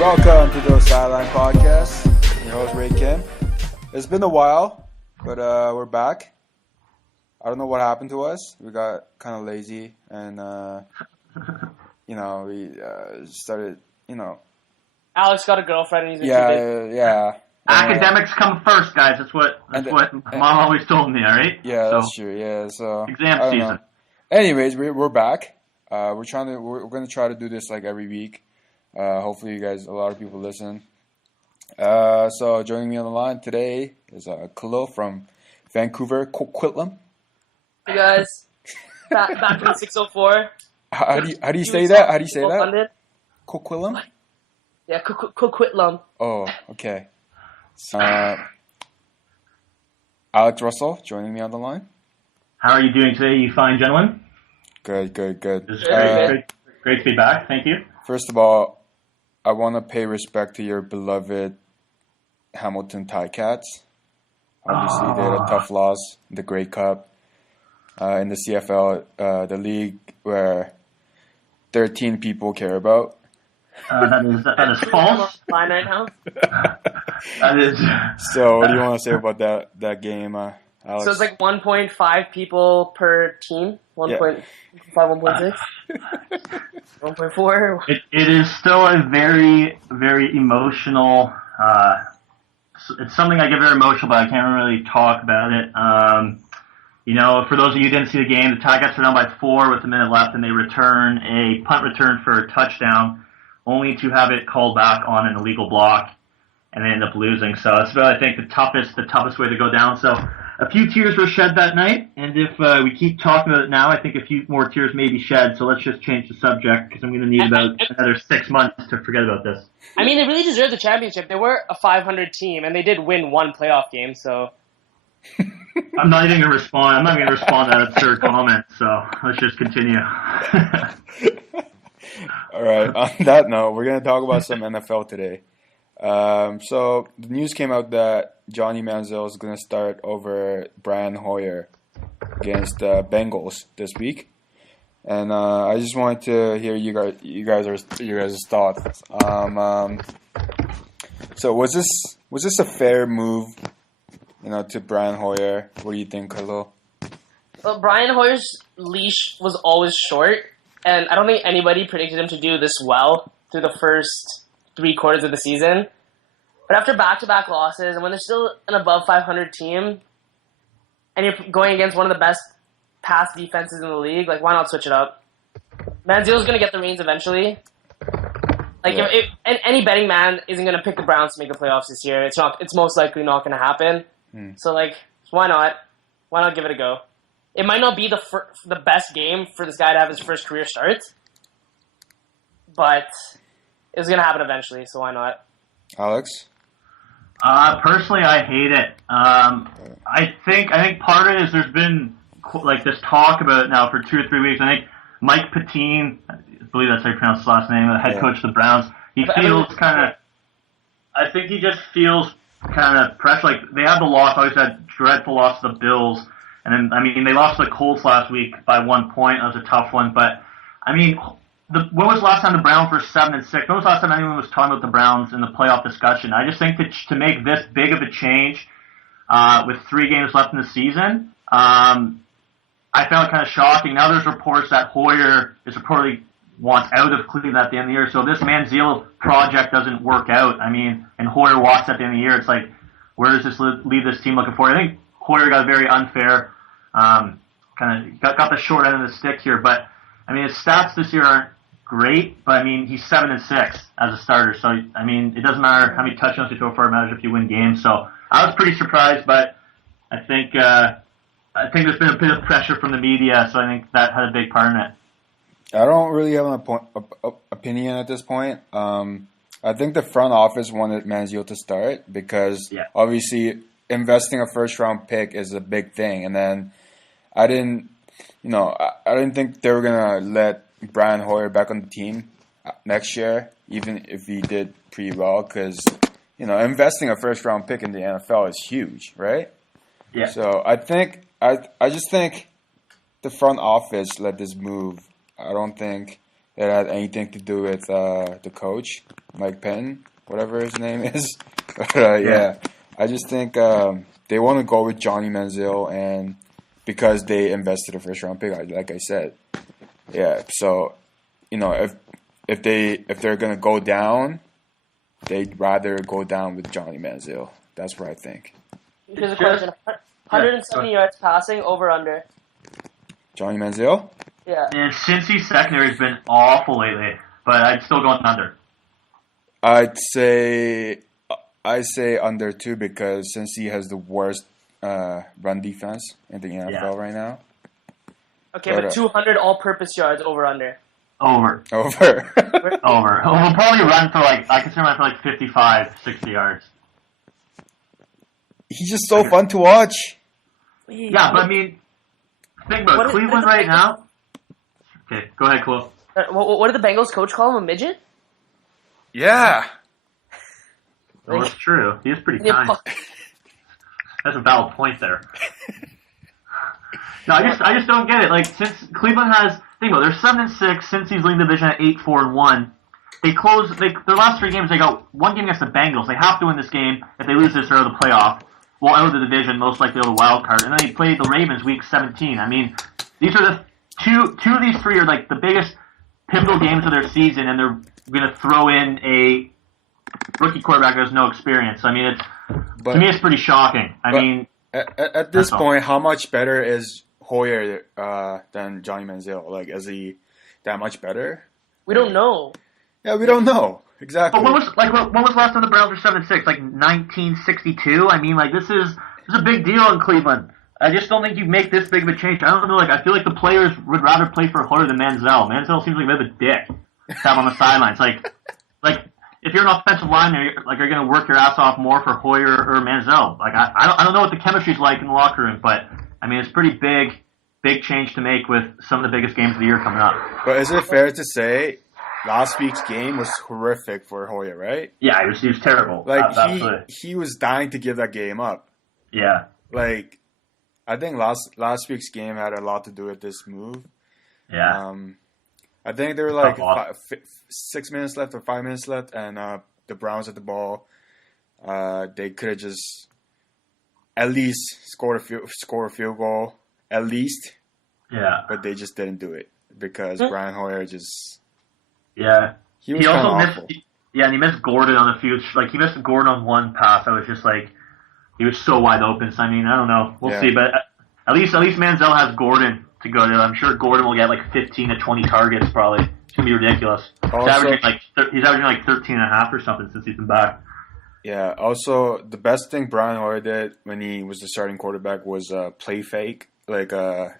Welcome to the Sideline podcast. I'm your host, Ray Kim. It's been a while, but we're back. I don't know what happened to us. We got kind of lazy and, we started, Alex got a girlfriend and he's Yeah. Academics come first, guys. That's what Mom always told me, all right? Yeah, that's true. Yeah, so exam season. Anyways, we're back. We're going to try to do this like every week. Hopefully you guys, a lot of people listen. So joining me on the line today is Khalil from Vancouver, Coquitlam. Hey guys, back from 604. How do you say that? How do you say that? Coquitlam? Yeah, Coquitlam. Oh, okay. Alex Russell joining me on the line. How are you doing today, you fine gentlemen? Good. This is great feedback. Thank you. First of all, I want to pay respect to your beloved Hamilton Ticats. Obviously, they had a tough loss in the Grey Cup. In the CFL, the league where 13 people care about. That is false. Fine right now. That is. So, what do you want to say about that game, Alex? So it's like 1.5 people per team. 1.5, 1.6, 1.4. It is still a very, very emotional. It's something I get very emotional, but I can't really talk about it. For those of you who didn't see the game, the Tigers were down by 4 with a minute left, and they return a punt return for a touchdown, only to have it called back on an illegal block, and they end up losing. So it's really, I think, the toughest way to go down. So a few tears were shed that night, and if we keep talking about it now, I think a few more tears may be shed. So let's just change the subject, because I'm going to need about another 6 months to forget about this. I mean, they really deserved the championship. They were a 500 team, and they did win one playoff game, so... I'm not even going to respond. I'm not going to respond to that absurd comment, so let's just continue. All right, on that note, we're going to talk about some NFL today. So the news came out that Johnny Manziel is going to start over Brian Hoyer against the Bengals this week, and I just wanted to hear you guys' thoughts. So was this a fair move, to Brian Hoyer? What do you think, Khalil? Well, Brian Hoyer's leash was always short, and I don't think anybody predicted him to do this well through the first 3 quarters of the season. But after back-to-back losses, and when they're still an above 500 team, and you're going against one of the best pass defenses in the league, why not switch it up? Manziel's going to get the reins eventually. If any betting man isn't going to pick the Browns to make the playoffs this year. It's most likely not going to happen. So, why not? Why not give it a go? It might not be the best game for this guy to have his first career start, but it's going to happen eventually, so why not? Alex? Personally, I hate it. I think part of it is there's been this talk about it now for 2 or 3 weeks. I think Mike Patine, I believe that's how you pronounce his last name, the head coach of the Browns, he just feels kind of pressure. They had the loss, always had dreadful loss to the Bills, and then, they lost to the Colts last week by 1 point. That was a tough one, but, when was the last time the Browns were 7-6? When was the last time anyone was talking about the Browns in the playoff discussion? I just think that to make this big of a change with 3 games left in the season, I found it kind of shocking. Now there's reports that Hoyer is reportedly wants out of Cleveland at the end of the year. So if this Manziel project doesn't work out, and Hoyer walks at the end of the year, it's where does this leave this team looking for? I think Hoyer got very unfair, got the short end of the stick here. But, his stats this year aren't great, but, he's 7-6 as a starter. So, it doesn't matter how many touchdowns you throw for, it matters if you win games. So I was pretty surprised, but I think there's been a bit of pressure from the media, so I think that had a big part in it. I don't really have an opinion at this point. I think the front office wanted Manziel to start because obviously investing a first-round pick is a big thing. And then I didn't think they were going to let Brian Hoyer back on the team next year, even if he did pretty well, because investing a first round pick in the NFL is huge, right? Yeah. So I just think the front office let this move. I don't think it had anything to do with the coach, Mike Penn, whatever his name is. Yeah, I just think they want to go with Johnny Manziel, and because they invested a first round pick, like I said. Yeah, so if they're gonna go down, they'd rather go down with Johnny Manziel. That's what I think. Here's a question: 170 yards passing, over under. Johnny Manziel? Yeah. And Cincy's secondary has been awful lately, but I'd still go under. I say under too, because Cincy has the worst run defense in the NFL right now. Okay, but 200 all-purpose yards, over under. Over. Over. Over. We'll probably run for I consider him for 55, 60 yards. He's just so fun to watch. Yeah, but I mean, think about Cleveland right now. Okay, go ahead, Chloe. What did the Bengals coach call him? A midget? Yeah. Well, that's true. He is pretty kind. That's a valid point there. No, I just don't get it. Since Cleveland has, think about it, they're 7-6. Since he's leading the division at 8-4-1, they close. Their last 3 games, they got 1 game against the Bengals. They have to win this game. If they lose this, they're out of the playoff. Well, out of the division, most likely out of the wild card. And then they play the Ravens week 17. I mean, these are the two of these 3 are the biggest pivotal games of their season, and they're going to throw in a rookie quarterback who has no experience. I mean, to me, it's pretty shocking. I mean, at this point, how much better is Hoyer than Johnny Manziel? Is he that much better? We don't know. Yeah, we don't know exactly. But when was last time the Browns were 7-6? 1962. I mean, this is a big deal in Cleveland. I just don't think you make this big of a change. I don't know. I feel like the players would rather play for Hoyer than Manziel. Manziel seems like a bit of a dick to have on the sidelines. If you're an offensive lineman, you're going to work your ass off more for Hoyer or Manziel. I don't know what the chemistry's like in the locker room, but I mean, it's pretty big change to make with some of the biggest games of the year coming up. But is it fair to say last week's game was horrific for Hoyer, right? Yeah, he was terrible. He was dying to give that game up. Yeah. I think last week's game had a lot to do with this move. Yeah. I think there were 6 minutes left or 5 minutes left, and the Browns had the ball. They could have just at least score a field goal, at least. Yeah. But they just didn't do it because Brian Hoyer just. Yeah. He was also missed. Awful. Yeah, and he missed Gordon on a few. He missed Gordon on one pass. I was just he was so wide open. So I mean, I don't know. We'll see, but at least Manziel has Gordon to go to. I'm sure Gordon will get 15 to 20 targets probably. It's gonna be ridiculous. Also, he's averaging 13 and a half or something since he's been back. Yeah. Also, the best thing Brian Hoyer did when he was the starting quarterback was play fake. When the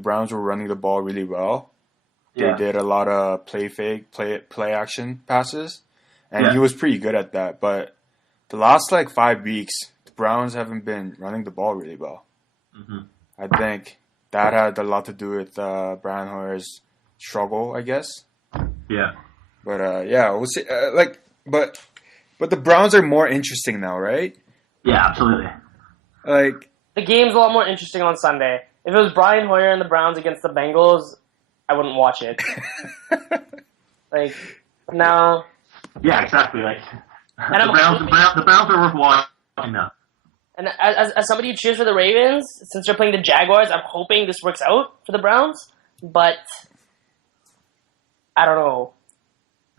Browns were running the ball really well, they did a lot of play fake, play action passes, and he was pretty good at that. But the last 5 weeks, the Browns haven't been running the ball really well. Mm-hmm. I think that had a lot to do with Brian Hoyer's struggle, I guess. Yeah. But we'll see. But the Browns are more interesting now, right? Yeah, absolutely. The game's a lot more interesting on Sunday. If it was Brian Hoyer and the Browns against the Bengals, I wouldn't watch it. Now. Yeah, exactly. The Browns are worth watching now. And as somebody who cheers for the Ravens, since they're playing the Jaguars, I'm hoping this works out for the Browns. But I don't know.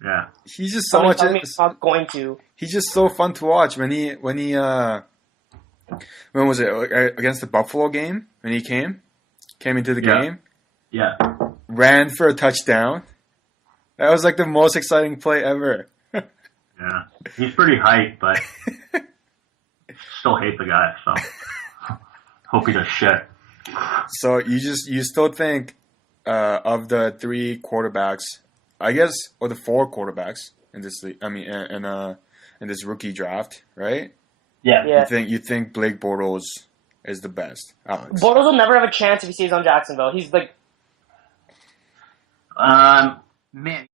Yeah, he's just so much. It's not going to. He's just so fun to watch. When was it against the Buffalo game? When he came into the game. Yeah. Ran for a touchdown. That was the most exciting play ever. Yeah, he's pretty hyped, but still hate the guy. So hope he does shit. So you still think of the 3 quarterbacks, I guess, or the 4 quarterbacks in this league? I mean, in this rookie draft, right? Yeah. You think Blake Bortles is the best? Alex? Bortles will never have a chance if he stays on Jacksonville. He's man.